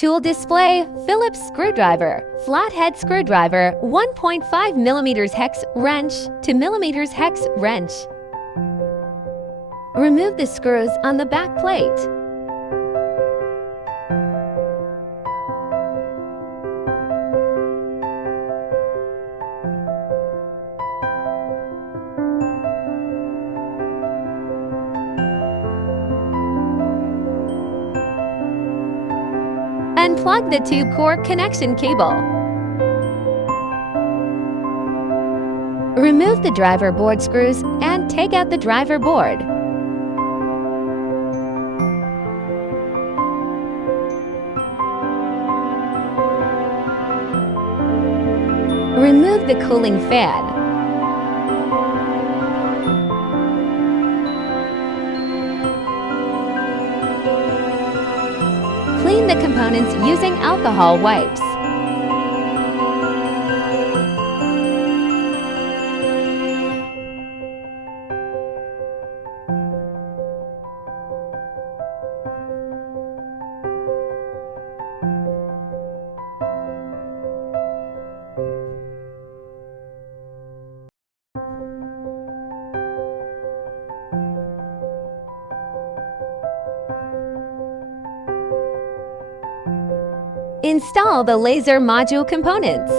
Tool display, Phillips screwdriver, flathead screwdriver, 1.5 mm hex wrench to mm hex wrench. Remove the screws on the back plate. Unplug the tube core connection cable. Remove the driver board screws and take out the driver board. Remove the cooling fan. Clean the components using alcohol wipes. Install the laser module components.